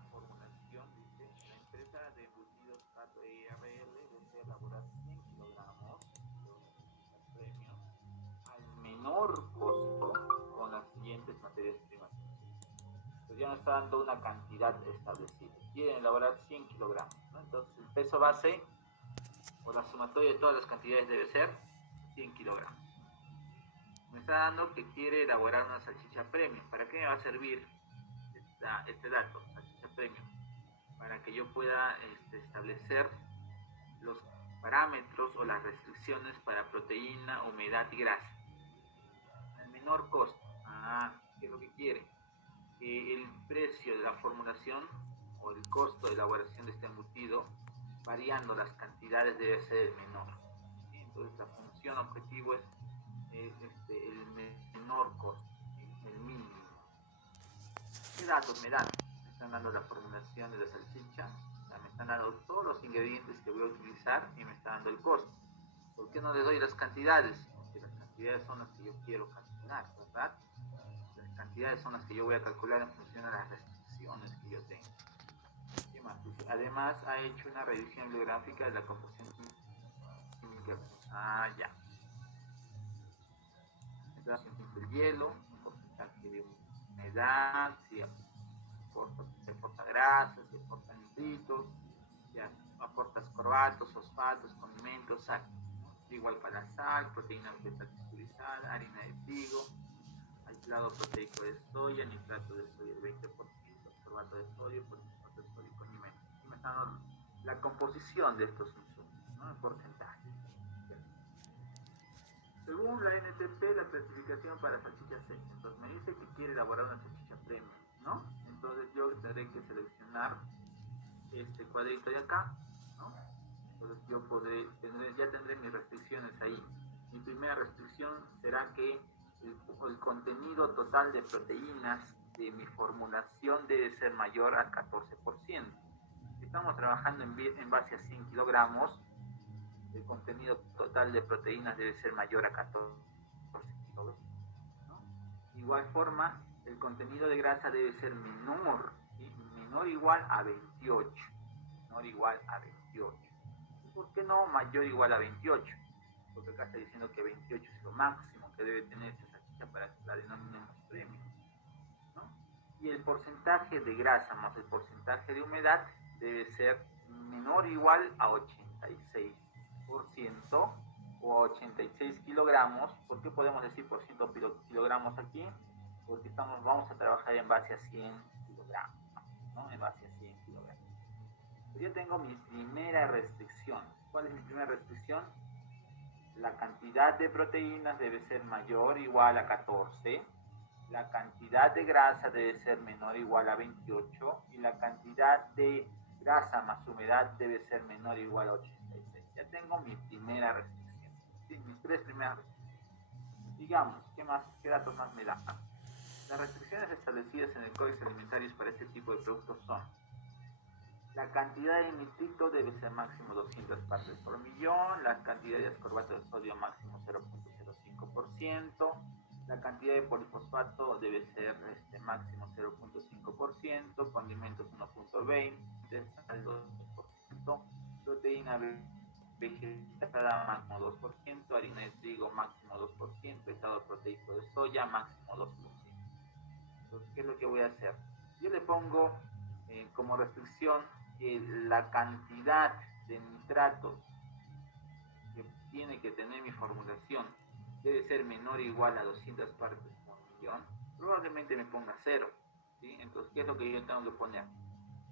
una formulación, dice, la empresa de embutidos Pato IRL desea elaborar 100 kilogramos de una salchicha premium al menor costo con las siguientes materias primas posibles. Pues ya nos está dando una cantidad establecida. Quieren elaborar 100 kilogramos, ¿no? Entonces el peso base o la sumatoria de todas las cantidades debe ser 100 kilogramos. Me está dando que quiere elaborar una salchicha premium. ¿Para qué me va a servir este dato, salchicha premium? Para que yo pueda establecer los parámetros o las restricciones para proteína, humedad y grasa. El menor costo. ¿Qué es lo que quiere? Que el precio de la formulación o el costo de elaboración de este embutido, variando las cantidades, debe ser el menor. Entonces la función objetivo es el menor costo, el mínimo. ¿Qué datos me dan? Me están dando la formulación de la salchicha, me están dando todos los ingredientes que voy a utilizar y me está dando el costo. ¿Por qué no les doy las cantidades? Porque las cantidades son las que yo quiero calcular, ¿verdad? Las cantidades son las que yo voy a calcular en función de las restricciones que yo tengo. ¿Qué más? Además, ha hecho una revisión bibliográfica de la composición química. Ya. El hielo, un porcentaje de humedad, si aporta grasas, si aporta nitritos, si aporta ascorbatos, fosfatos, condimentos, sal. Igual para sal, proteína vegetal texturizada, harina de trigo, aislado proteico de soya, nitrato de soya del 20%, ascorbato de sodio, polifosfato de sodio y condimentos. Aquí me están dando la composición de estos insumos, ¿no? El porcentaje. Según la NTP, la clasificación para salchicha seca, entonces me dice que quiere elaborar una salchicha premium, ¿no? Entonces yo tendré que seleccionar este cuadrito de acá, ¿no? Entonces yo ya tendré mis restricciones ahí. Mi primera restricción será que el contenido total de proteínas de mi formulación debe ser mayor al 14%. Estamos trabajando en base a 100 kilogramos, el contenido total de proteínas debe ser mayor a 14 kilogramos, ¿no? Igual forma, el contenido de grasa debe ser menor, ¿sí? Menor o igual a 28. Menor o igual a 28. ¿Y por qué no mayor o igual a 28? Porque acá está diciendo que 28 es lo máximo que debe tener esa salchicha para que la denominemos premium, ¿no? Y el porcentaje de grasa más el porcentaje de humedad debe ser menor o igual a 86% o a 86 kilogramos. ¿Por qué podemos decir por ciento kilogramos aquí? Porque vamos a trabajar en base a 100 kilogramos, ¿no? En base a 100 kilogramos. Pues yo tengo mi primera restricción. ¿Cuál es mi primera restricción? La cantidad de proteínas debe ser mayor o igual a 14, la cantidad de grasa debe ser menor o igual a 28 y la cantidad de grasa más humedad debe ser menor o igual a 86. Ya tengo mi primera restricción, ¿sí? Mis tres primeras restricciones. Digamos, ¿qué datos más me dan? Las restricciones establecidas en el Código Alimentario para este tipo de productos son: la cantidad de nitrito debe ser máximo 200 partes por millón, la cantidad de ascorbato de sodio máximo 0.05%, la cantidad de polifosfato debe ser máximo 0.5%, condimentos 1.20, sal 2%, proteína vegetal máximo 2%, harina de trigo máximo 2%, estado proteico de soya máximo 2%. Entonces, ¿qué es lo que voy a hacer? Yo le pongo como restricción la cantidad de nitratos que tiene que tener mi formulación debe ser menor o igual a 200 partes por millón. Probablemente me ponga 0, ¿sí? Entonces, ¿qué es lo que yo tengo que poner?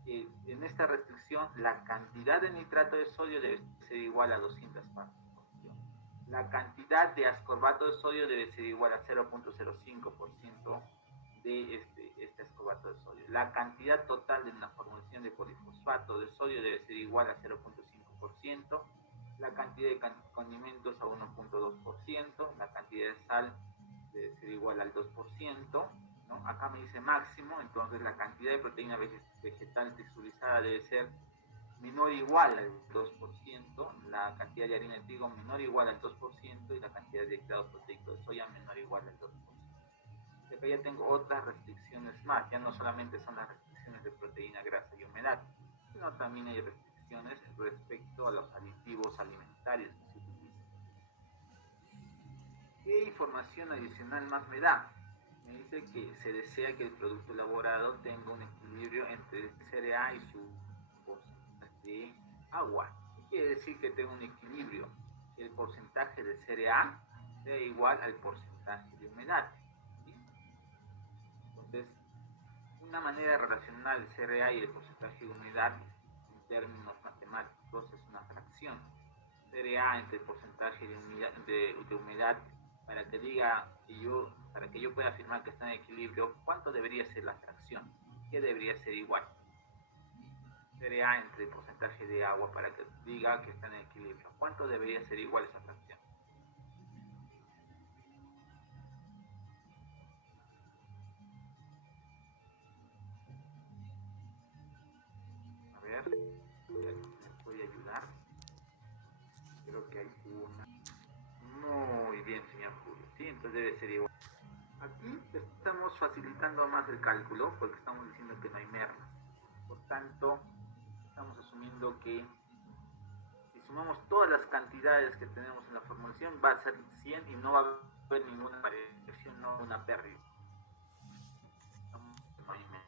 En esta restricción, la cantidad de nitrato de sodio debe ser igual a 200 partes por millón. La cantidad de ascorbato de sodio debe ser igual a 0.05% de este ascorbato de sodio. La cantidad total de una formulación de polifosfato de sodio debe ser igual a 0.5%, la cantidad de condimentos a 1.2%, la cantidad de sal debe ser igual al 2%, ¿no? Acá me dice máximo, entonces la cantidad de proteína vegetal texturizada debe ser menor o igual al 2%, la cantidad de harina de trigo menor o igual al 2% y la cantidad de grado proteico de soya menor o igual al 2%. Y acá ya tengo otras restricciones más, ya no solamente son las restricciones restricciones de proteína, grasa y humedad, sino también hay restricciones respecto a los aditivos alimentarios que se utilizan. ¿Qué información adicional más me da? Me dice que se desea que el producto elaborado tenga un equilibrio entre el CRA y su porcentaje de agua. ¿Qué quiere decir que tenga un equilibrio? El porcentaje de CRA sea igual al porcentaje de humedad. ¿Sí? Entonces, una manera de relacionar el CRA y el porcentaje de humedad en términos matemáticos es una fracción. CRA entre el porcentaje de humedad para que yo pueda afirmar que está en equilibrio. ¿Cuánto debería ser la fracción? ¿Qué debería ser igual? CRA entre el porcentaje de agua para que diga que está en equilibrio. ¿Cuánto debería ser igual esa fracción? A ver, ¿me puede ayudar? Creo que hay una. Muy bien, señor Julio. Sí, entonces debe ser igual. Aquí estamos facilitando más el cálculo porque estamos diciendo que no hay mermas. Por tanto, estamos asumiendo que si sumamos todas las cantidades que tenemos en la formulación va a ser 100 y no va a haber ninguna variación, no una pérdida. No hay mermas.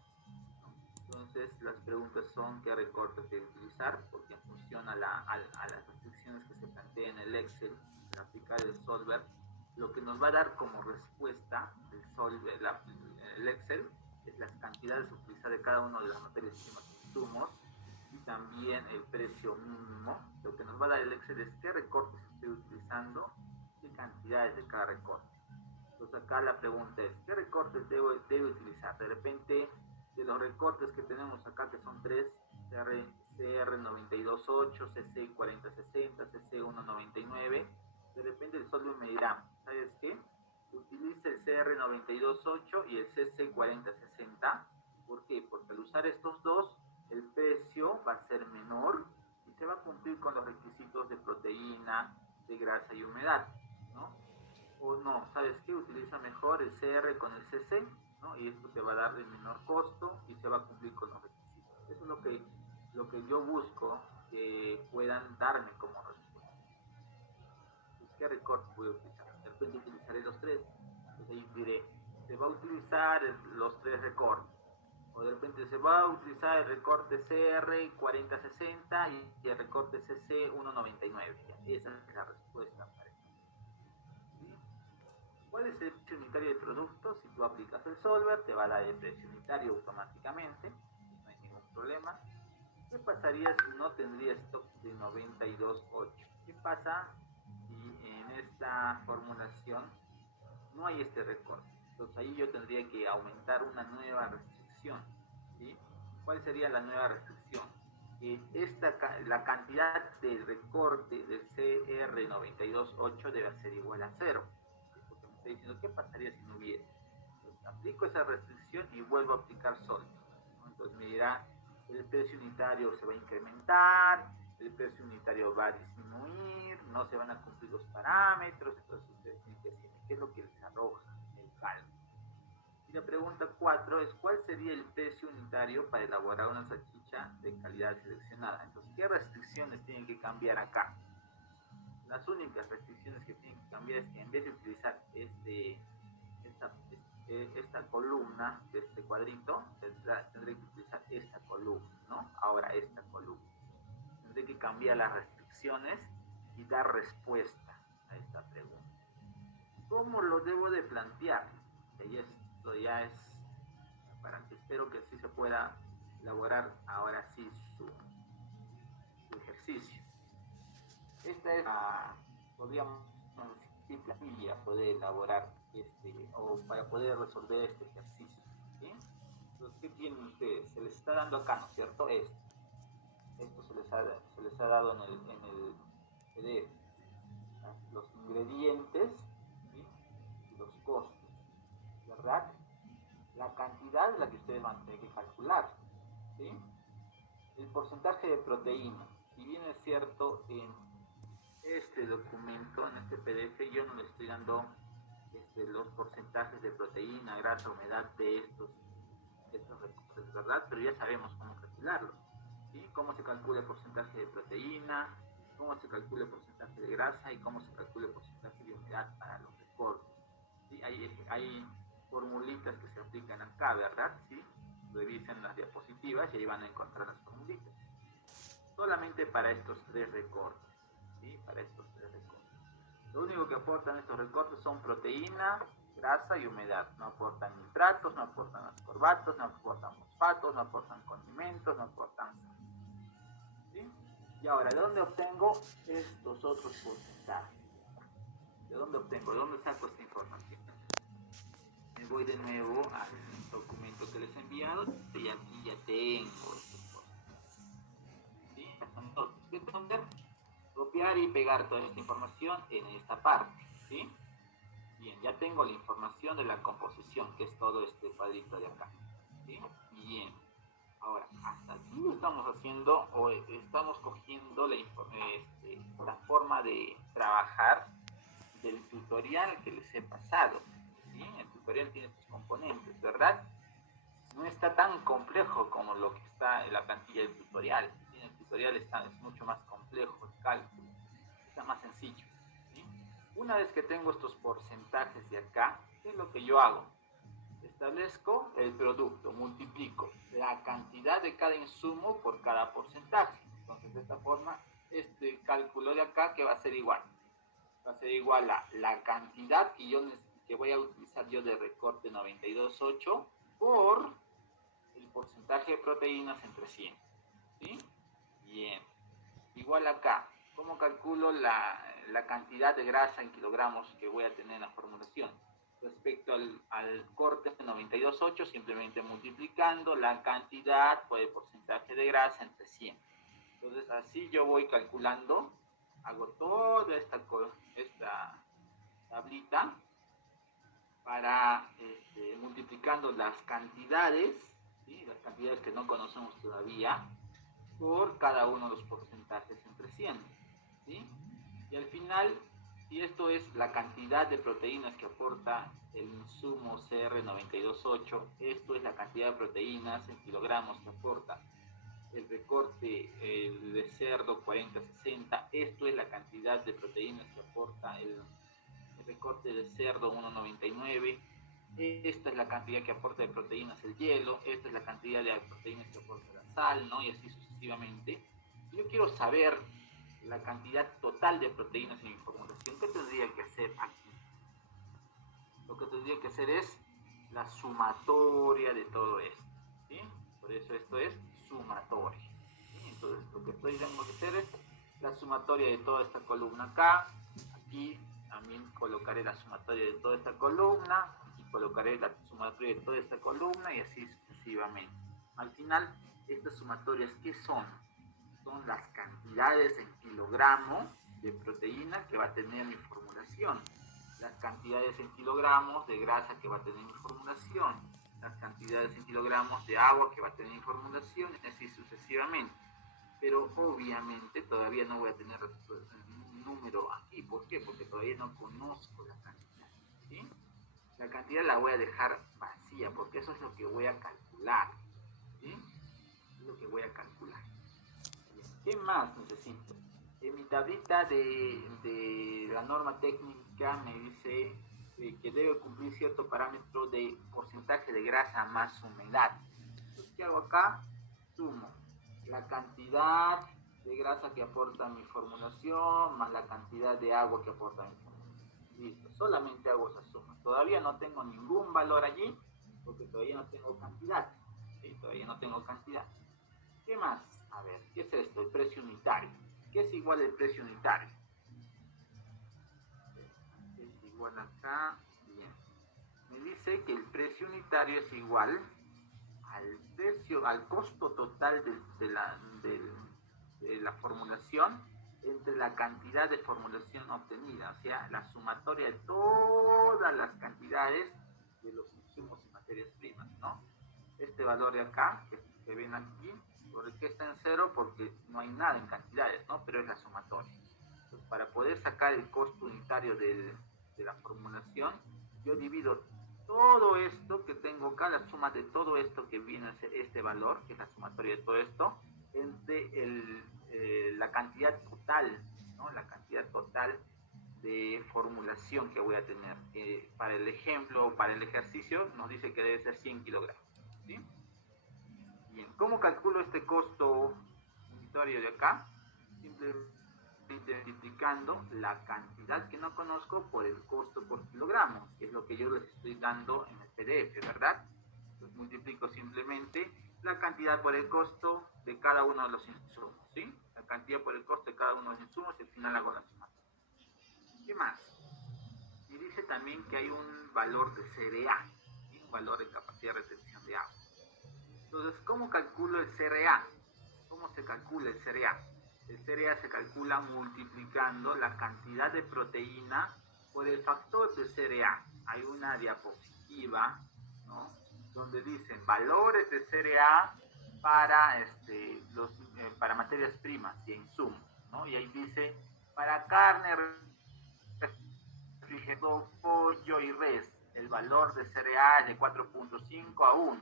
Entonces, las preguntas son qué recortes debe utilizar, porque en función a las restricciones que se plantean en el Excel, al aplicar el solver, lo que nos va a dar como respuesta el Excel es las cantidades utilizadas de cada una de las materias primas que insumos y también el precio mínimo. Lo que nos va a dar el Excel es qué recortes estoy utilizando y cantidades de cada recorte. Entonces acá la pregunta es, ¿qué recortes debe utilizar? De repente, de los recortes que tenemos acá, que son 3, CR928, CC4060, CC199, de repente el solver me dirá, ¿sabes qué? Utiliza el CR928 y el CC4060. ¿Por qué? Porque al usar estos dos, el precio va a ser menor y se va a cumplir con los requisitos de proteína, de grasa y humedad, ¿no? O no, ¿sabes qué? Utiliza mejor el CR con el CC, ¿no? Y esto te va a dar el menor costo y se va a cumplir con los requisitos. Eso es lo que yo busco que puedan darme como respuesta. Entonces, ¿qué recorte voy a utilizar? De repente utilizaré los tres. Entonces ahí diré, se va a utilizar los tres recortes. O de repente se va a utilizar el recorte CR 4060 y el recorte CC 199. Esa es la respuesta para eso. ¿Sí? ¿Cuál es el precio unitario del producto? Si tú aplicas el solver, te va a dar el precio unitario automáticamente, no hay ningún problema. ¿Qué pasaría si no tendría stock de 92.8? ¿Qué pasa si en esta formulación no hay este recorte? Entonces ahí yo tendría que aumentar una nueva restricción, ¿sí? ¿Cuál sería la nueva restricción? La cantidad del recorte del CR928 debe ser igual a 0. Porque me está diciendo, ¿qué pasaría si no hubiera? Entonces aplico esa restricción y vuelvo a aplicar solver, ¿no? Entonces me dirá, el precio unitario se va a incrementar, el precio unitario va a disminuir, no se van a cumplir los parámetros, entonces ustedes tienen que decir qué es lo que les arroja el cálculo. Y la pregunta 4 es, ¿cuál sería el precio unitario para elaborar una salchicha de calidad seleccionada? Entonces, ¿qué restricciones tienen que cambiar acá? Las únicas restricciones que tienen que cambiar es que en vez de utilizar esta columna de este cuadrito, tendré que utilizar esta columna, ¿no? Ahora esta columna. Tendré que cambiar las restricciones y dar respuesta a esta pregunta. ¿Cómo lo debo de plantear? Y esto ya es para que espero que así se pueda elaborar ahora sí su ejercicio. Esta es podríamos decir, planilla poder elaborar o para poder resolver este ejercicio, ¿sí? Entonces, ¿qué tienen ustedes? Se les está dando acá, ¿no es cierto? Esto se les ha dado en el PDF. Los ingredientes, ¿sí? Y los costos, ¿verdad? La cantidad es la que ustedes van a tener que calcular, ¿sí? El porcentaje de proteína. Si bien es cierto, en este documento, en este PDF, yo no le estoy dando los porcentajes de proteína, grasa, humedad de estos recortes recortes, ¿verdad? Pero ya sabemos cómo calcularlo, ¿sí? Cómo se calcula el porcentaje de proteína, cómo se calcula el porcentaje de grasa y cómo se calcula el porcentaje de humedad para los recortes. ¿Sí? Hay formulitas que se aplican acá, ¿verdad? ¿Sí? Revisen las diapositivas y ahí van a encontrar las formulitas. Solamente para estos tres recortes, ¿sí? Para estos tres recortes. Lo único que aportan estos recortes son proteína, grasa y humedad. No aportan nitratos, no aportan ascorbatos, no aportan fosfatos, no aportan condimentos, no aportan sal. ¿Sí? Y ahora, ¿de dónde obtengo estos otros porcentajes? ¿De dónde obtengo? ¿De dónde saco esta información? Me voy de nuevo al documento que les he enviado y aquí ya tengo estos porcentajes. ¿Sí? Entonces, ¿qué tengo que hacer? Copiar y pegar toda esta información en esta parte. ¿Sí? Bien, ya tengo la información de la composición, que es todo este cuadrito de acá. ¿Sí? Bien. Ahora, hasta aquí estamos haciendo o estamos cogiendo la forma de trabajar del tutorial que les he pasado. ¿Sí? El tutorial tiene sus componentes, ¿verdad? No está tan complejo como lo que está en la plantilla del tutorial. ¿Sí? El tutorial es mucho más complejo, el cálculo está más sencillo. ¿Sí? Una vez que tengo estos porcentajes de acá, ¿qué es lo que yo hago? Establezco el producto, multiplico la cantidad de cada insumo por cada porcentaje. Entonces, de esta forma, este cálculo de acá que va a ser igual. Va a ser igual a la cantidad que voy a utilizar yo de recorte 92.8 por el porcentaje de proteínas entre 100. ¿Sí? Bien. Igual acá, ¿cómo calculo la cantidad de grasa en kilogramos que voy a tener en la formulación? Respecto al corte 92.8, simplemente multiplicando la cantidad por el porcentaje de grasa entre 100. Entonces, así yo voy calculando, hago toda esta tablita para multiplicando las cantidades, ¿sí? Las cantidades que no conocemos todavía, por cada uno de los porcentajes entre 100. ¿Sí? Y al final, si esto es la cantidad de proteínas que aporta el insumo CR928, esto es la cantidad de proteínas en kilogramos que aporta el recorte de cerdo 40-60, esto es la cantidad de proteínas que aporta el recorte de cerdo 1,99, esta es la cantidad que aporta de proteínas el hielo, esta es la cantidad de proteínas que aporta la sal, ¿no? Y así sucesivamente. Yo quiero saber la cantidad total de proteínas en mi formulación. ¿Qué tendría que hacer aquí? Lo que tendría que hacer es la sumatoria de todo esto, ¿sí? Por eso esto es sumatoria, ¿sí? Entonces lo que tengo que hacer es la sumatoria de toda esta columna acá, aquí también colocaré la sumatoria de toda esta columna, aquí colocaré la sumatoria de toda esta columna y así sucesivamente. Al final, estas sumatorias, ¿qué son? Son las cantidades en kilogramos de proteína que va a tener mi formulación, las cantidades en kilogramos de grasa que va a tener mi formulación, las cantidades en kilogramos de agua que va a tener mi formulación, y así sucesivamente. Pero obviamente todavía no voy a tener un número aquí. ¿Por qué? Porque todavía no conozco la cantidad. ¿Sí? La cantidad la voy a dejar vacía porque eso es lo que voy a calcular. ¿Sí? Es lo que voy a calcular. Bien. ¿Qué más necesito? En mi tablita de la norma técnica me dice que debe cumplir cierto parámetro de porcentaje de grasa más humedad. Entonces, ¿qué hago acá? Sumo la cantidad de grasa que aporta mi formulación más la cantidad de agua que aporta mi formulación. Listo, solamente hago esa suma. Todavía no tengo ningún valor allí porque todavía no tengo cantidad. ¿Sí? Todavía no tengo cantidad. ¿Qué más? A ver, ¿qué es esto? El precio unitario. ¿Qué es igual al precio unitario? Es igual acá. Bien. Me dice que el precio unitario es igual al costo total de la formulación entre la cantidad de formulación obtenida, o sea, la sumatoria de todas las cantidades de los insumos y materias primas, ¿no? Este valor de acá, que ven aquí, ¿por qué está en cero? Porque no hay nada en cantidades, ¿no? Pero es la sumatoria. Entonces, para poder sacar el costo unitario de la formulación, yo divido todo esto que tengo acá, la suma de todo esto que viene a ser este valor, que es la sumatoria de todo esto, entre la cantidad total, ¿no? La cantidad total de formulación que voy a tener. Para el ejemplo, para el ejercicio, nos dice que debe ser 100 kilogramos. ¿Sí? Bien, ¿cómo calculo este costo unitario de acá? Simplemente multiplicando la cantidad que no conozco por el costo por kilogramo, que es lo que yo les estoy dando en el PDF, ¿verdad? Entonces multiplico simplemente la cantidad por el costo de cada uno de los insumos, ¿sí? La cantidad por el costo de cada uno de los insumos y al final hago la suma. ¿Qué más? Y dice también que hay un valor de CRA, ¿sí? Un valor de capacidad de retención de agua. Entonces, ¿cómo calculo el CRA? ¿Cómo se calcula el CRA? El CRA se calcula multiplicando la cantidad de proteína por el factor de CRA. Hay una diapositiva, ¿no?, donde dicen valores de CRA para, para materias primas y insumos, ¿no? Y ahí dice para carne, refrigerado, pollo y res, el valor de CRA es de 4.5 a 1,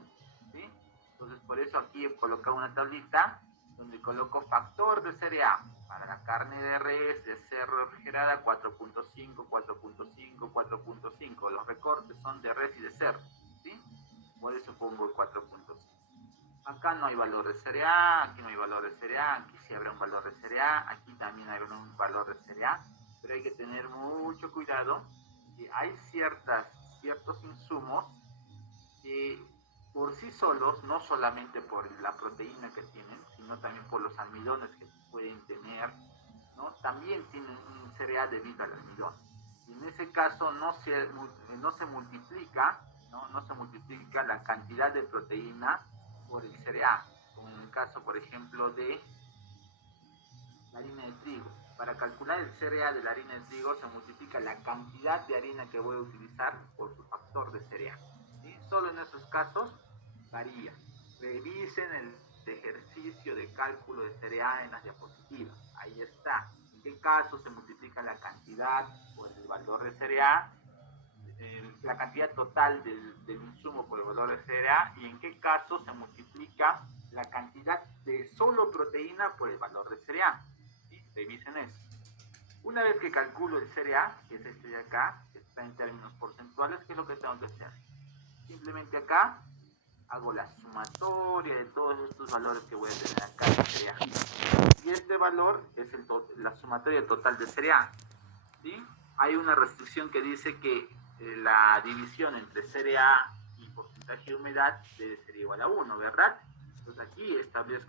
¿sí? Entonces, por eso aquí he colocado una tablita donde coloco factor de CRA para la carne de res, de cerdo refrigerada, 4.5, 4.5, 4.5. Los recortes son de res y de cerdo, ¿sí? Por eso pongo el 4.5. Acá no hay valor de CRA, aquí no hay valor de CRA, aquí sí habrá un valor de CRA, aquí también habrá un valor de CRA, pero hay que tener mucho cuidado. Hay ciertos insumos que por sí solos, no solamente por la proteína que tienen, sino también por los almidones que pueden tener, ¿no? También tienen un CRA debido al almidón. Y en ese caso no se multiplica, no se multiplica la cantidad de proteína por el CRA, como en el caso, por ejemplo, de la harina de trigo. Para calcular el CRA de la harina de trigo se multiplica la cantidad de harina que voy a utilizar por su factor de CRA. ¿Sí? Solo en esos casos varía. Revisen el ejercicio de cálculo de CRA en las diapositivas. Ahí está. En qué caso se multiplica la cantidad por el valor de CRA, la cantidad total del insumo por el valor de CRA, y en qué caso se multiplica la cantidad de solo proteína por el valor de CRA. ¿Sí? Revisen eso. Una vez que calculo el CRA, que es este de acá, que está en términos porcentuales, ¿qué es lo que tengo que hacer? Simplemente acá hago la sumatoria de todos estos valores que voy a tener acá de CRA. Y este valor es la sumatoria total de CRA. ¿Sí? Hay una restricción que dice que la división entre CRA y porcentaje de humedad debe ser igual a 1, ¿verdad? Entonces aquí establezco